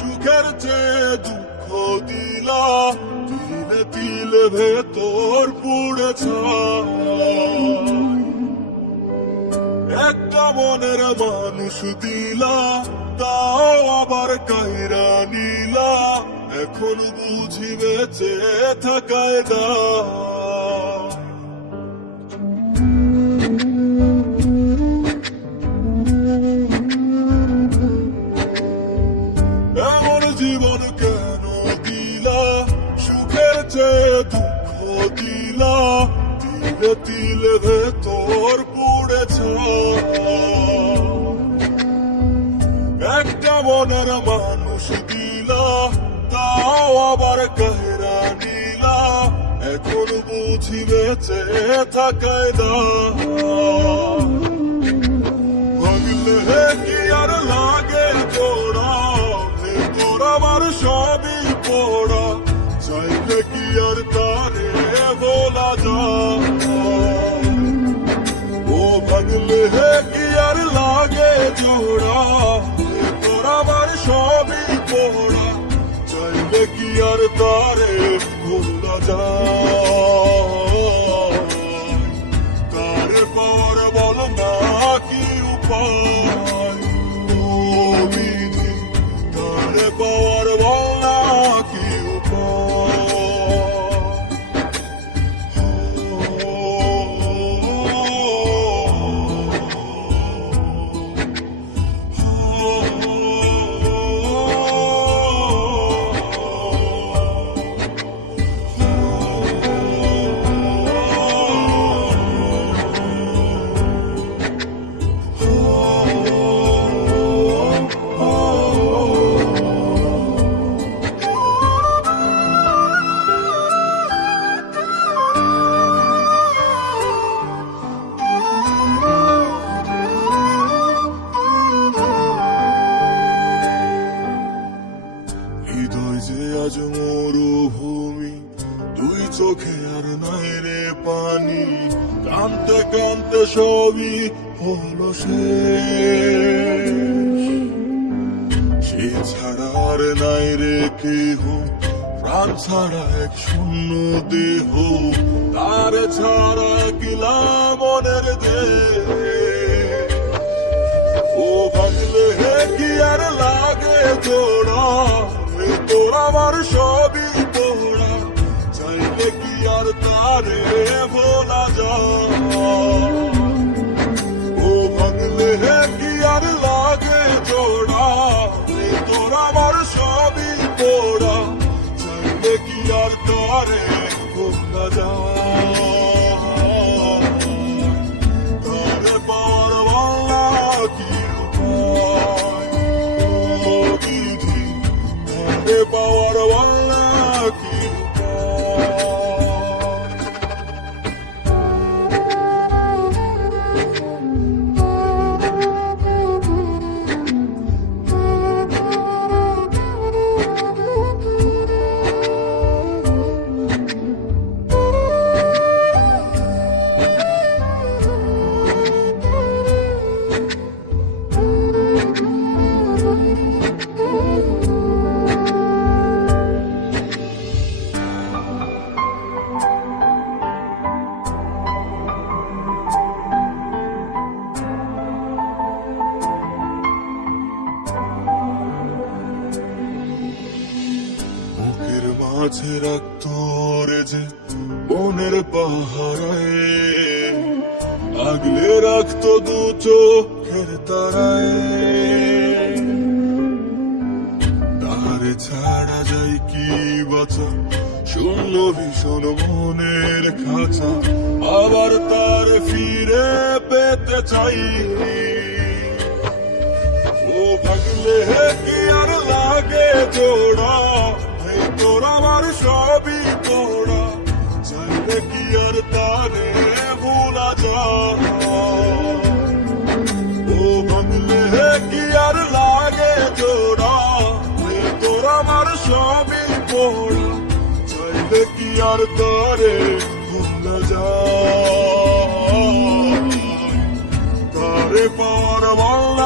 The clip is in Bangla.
সুখের চেয়ে দুঃখ দিলা, তিলে তিলে ভেতর পুড়েছে। একটা মনের মানুষ দিলা, তাও আবার কাইরা নিলা, এখন বুঝি বেঁচে থাকায় না। এমন জীবন কেন দিলা, সুখের চেয়ে দুঃখ দিলা, তিলে তিলে ভেতর পুড়েছে। একটা মনের মানুষ দিলা, তাও আবার কাহিরা নিলা, এখন বুঝি বেঁচে থাকায় না। ভাগলে কি আর লাগে তোরা, তোর আমার সবই পড়া, চাইলে কি আর তারে বলা যায়। ও ভাগলে কি আর লাগে জোড়া, তোর আমার সবই পড়া, চাইলে কি আর তারে ভোলা যায়। তারে পাওয়ার বল না কি উপায়, ও বিধি তারে পাওয়ার বল না কি উপায়। আজ মরুভূমি, দুই চোখে আর নাই রে পানি, কানতে কানতে সবই হলো সে ছাড়া আর নাই রে কেহ, প্রাণ ছাড়া এক শূন্য দেহ, তার ছাড়া কিলা মনের দেহ। ও ভাগলে কি আর লাগে জোড়া, তোর আমার সবই তোরা, চাইলে কি আর তারে ভোলা যায়। ও ভাগলে কি আর লাগে জোড়া, তোর আমার সবই তোরা, চাইলে কি আর তারে ভোলা যায়। তারে পাওয়ার বলা কি উপায়, ও বিধি তারে পাওয়ার বলা কি উপায়। মাঝে রাখত রে যে মনের পাহারায়, আগলে রাখত দু চোখের তারায়, তারে ছাড়া যাই কি বাঁচা, শূন্য ভীষণ মনের খাঁচা, আবার তার ফিরে পেতে চাই। ও ভাগলে কি আর লাগে জোড়া, তোর আমার সবই তোরা, চাইলে কি আর তারে ভোলা যায়। ও ভাগলে কি আর লাগে জোড়া, তোর আমার সবই তোরা, চাইলে কি আর তারে ভোলা যায়। তারে পাওয়ার বল